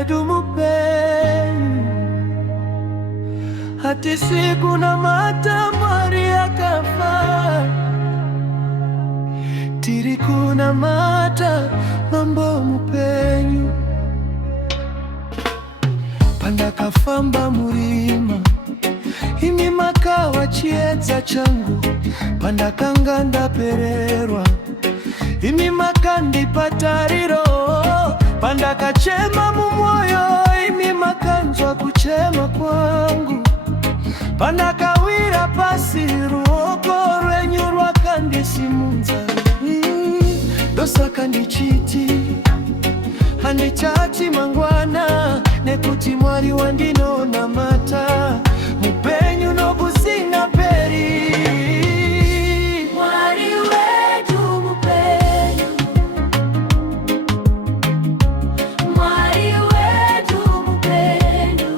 wedu mupenyu, hati siku na mata mwari akafa, tiri kuna mata mambo mupenyu. Panda kafamba murima imi makawa chiedza changu, panda kanganda pererwa imi makandi patariro, panda kachema mumoyo imi makanzwa kuchema kwangu, panda kawira pasi ruoko rwenyu rwakandisimunza, dosaka ndichiti handichati mangwana nekuti mwari wandinona mata mupenyu nokusinga peri. Mwari wedu mupenyu, mwari wedu mupenyu,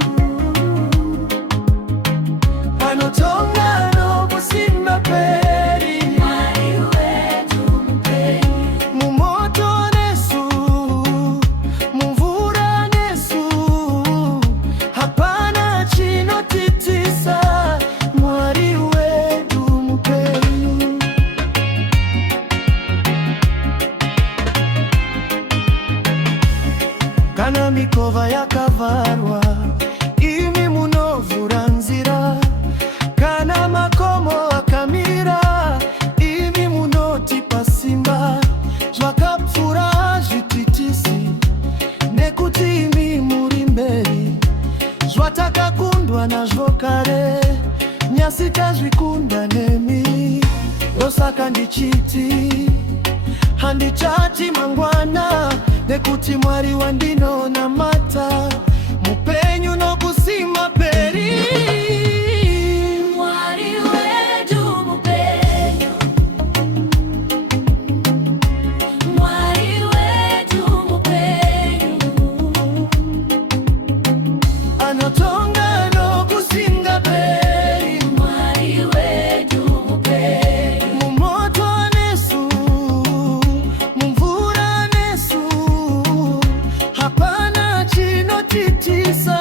anotonga nokusinga peri. mwari wedu mupenyu, Mumoto nesu, mumvura nesu, hapana chinotitisa mwari wedu mupenyu. Kana mikova yakavarwa imi munovhura nzira, kana makomo akamira imi munotipa simba, zvakapfura zvititisi nekuti imi muri mberi, zvatakakundwa nazvo kare nyasi tazvikunda nemi, ndosaka ndichiti handichati mangwana nekuti mwari wandinona mata mupenyu nokusima peri. mwari wedu mupenyu, mwari wedu mupenyu, Anotonga nokusinga peri. mwari wedu mupenyu, Mumoto nesu, mumvura nesu, hapana chinotitisa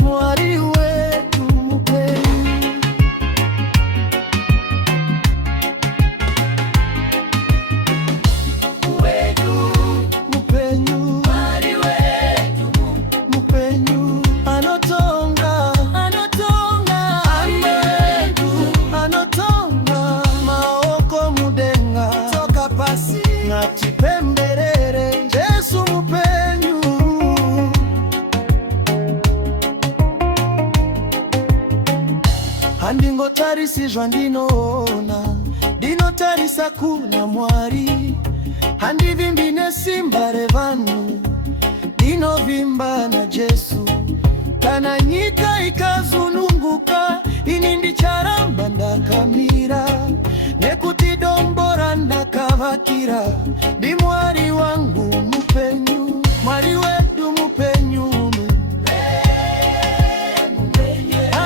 mwari wedu mupenyu. Wedu mupenyu, mwari wedu mupenyu, anotonga, anotonga, amedu, anotonga, maoko mudenga, toka pasi, ngati pemberere, Yesu mupenyu. Handingotarisi zvandinoona, ndinotarisa kuna mwari, handivimbi nesimba revanhu, ndinovimba na Jesu. Kana nyika ikazununguka, ini ndicharamba ndakamira, nekuti dombora ndakavakira, ndi mwari wangu mupenyu, mwari wedu mupenyu.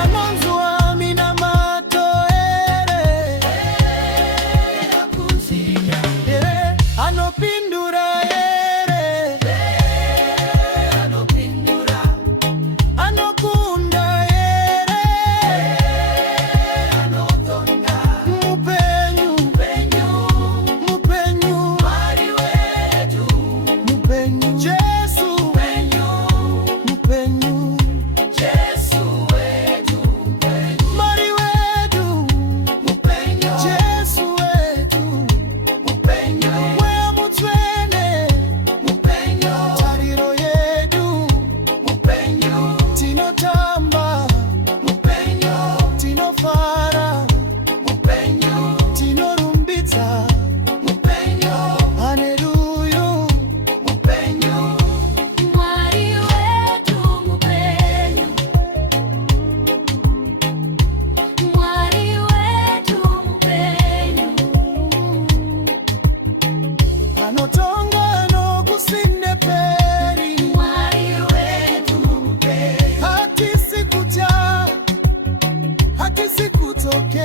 Anonzwa mina matoere, anopindura ere, anokunda ere, mupenyu, mupenyu, mupenyu, Jesu, mupenyu, mwari wedu, Jesu wedu, mweya mutsvene, tariro yedu, tinotamba, tinofara, tinorumbidza, haleluya. mwari wedu mupenyu, mwari wedu mupenyu, Anotonga nokusinde peri, mwari wedu mupenyu, hati sikucha, hati sikutoke.